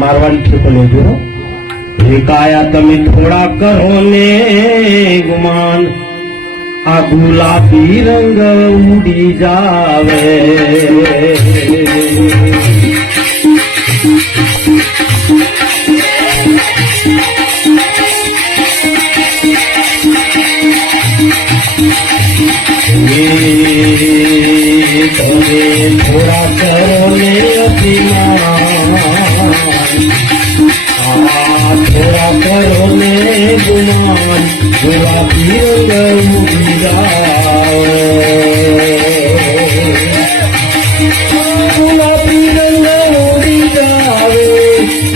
મારવાની ઠેકો લેજો. એકાયા તમે થોડા કરો ને ગુમાન, આ ગુલાબી રંગ ઉડી જાવે. તમે થોડા કરો ને અભિમાન, થોડા કરો ને ગુમાન, ગુલાબી રંગ ઉડી જાવે. ગુલાબી રંગ ઉડી જાવે,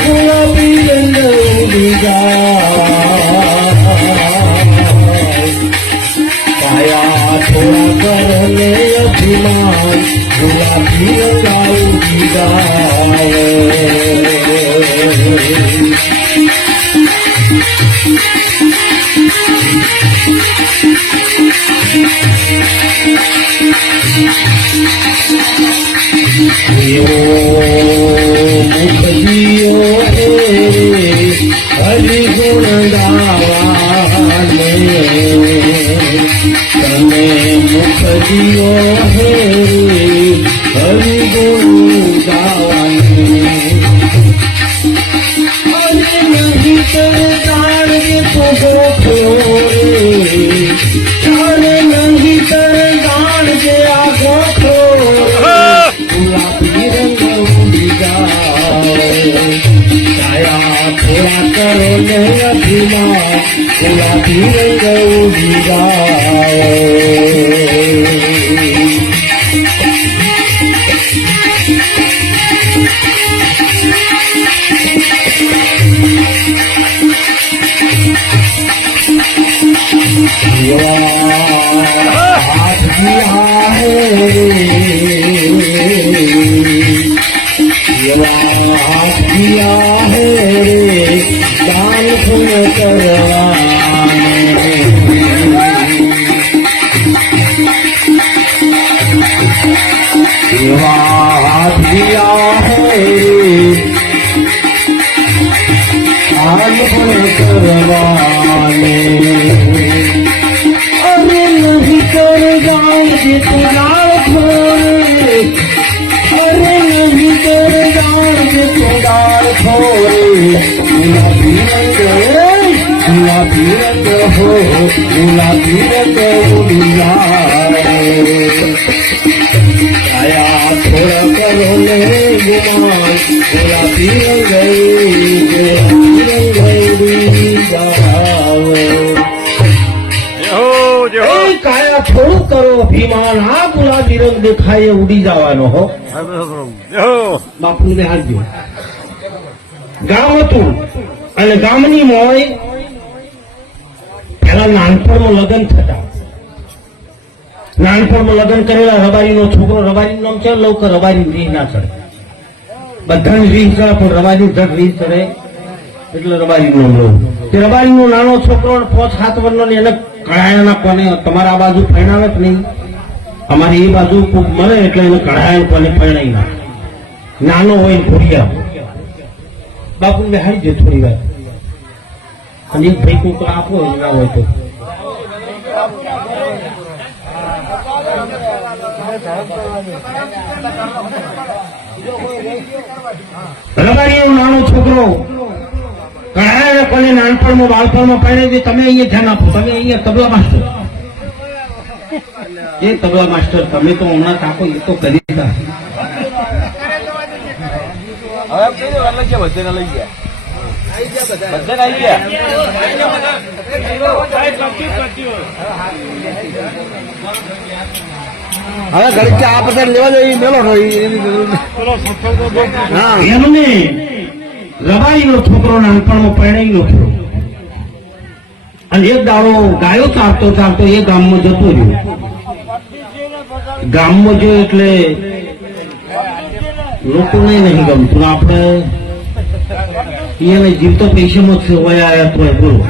ગુલાબી રંગ ઉડી જાવે. કાયા થોડા કરો ને અભિમાન, ગુલાબી રંગ ઉડી જાવે. મુખજીઓ હરિગુણ ગાવાને, તમે મુખજીઓ હરિગુણ ગાવાને. અને નહીં તરદાણ કે પોગો રે, અને નહીં તરદાણ કે આગો ગુલાબી રંગ ઉડી જાવે. કાયા થોડા કરો ને અભિમાન, ગુલાબી રંગ ઉડી જાવે. हाथ दिया है, हाथ दिया है दान पुण्य करवाने. हाथ दिया है दान पुण्य करवाने. अरे नहीं कर जाऊंगी तुलार छोड़े, अरे नहीं कर जाऊंगी तुलार छोड़े. गुलाबी रंग हो, गुलाबी रंग उड़ी जावे. काया थोड़ा करो ने गुमान, गुलाबी रंग उड़ी जावे. કાયા થોડું કરો અભિમાન, આ ગુલાબી રંગ દેખાય ઉડી જવાનો હો. બાપુ ને હાલજો. ગામ હતું અને ગામની મોય પેલા નાનપણમાં લગ્ન થતા. નાનપણમાં લગ્ન કરેલા રબારીનો છોકરો, રબારીનું નામ છે લવકર. રબારી રીહ ના ચડે, બધાની રીહ ચડે પણ રબારી જટ રીહ ચડે એટલે રબારીનું નામ લઉં. તે રબારીનો નાનો છોકરો 5-7 વર્ષનો ને એને કઢાયાના કોને તમારા આ બાજુ ફેણાવે કે નહીં, અમારે એ બાજુ ખૂબ મળે એટલે એને કઢાયા કોને ફેણાઈ નાખે. નાનો હોય ઘોડિયા. બાપુ ને હારી જાય થોડી વાર અને એક ભાઈ કોઈ આપો ના હોય તો રબારીનો નાનો છોકરો કઢાયા કોને નાનપણમાં બાળપણમાં પહેરે. તમે અહીંયા ધ્યાન આપો, તમે અહીંયા તબલા માસ્ટર, એ તબલા માસ્ટર તમે તો હમણાં કાપો એ તો કરી દીધા. હવે ઘડી આ બધા લેવા જાય મેલો એમને રબારીનો છોકરો નાનપણમાં પરણાઈ ગયો અને એક દાડો ગાયો ચારતો ચારતો એ ગામમાં જતો રહ્યો. ગામમાં જો એટલે લોકોને નહીં ગમતું, આપણે એને જીવતો પેશીમાં હોય આવ્યા તો બોલો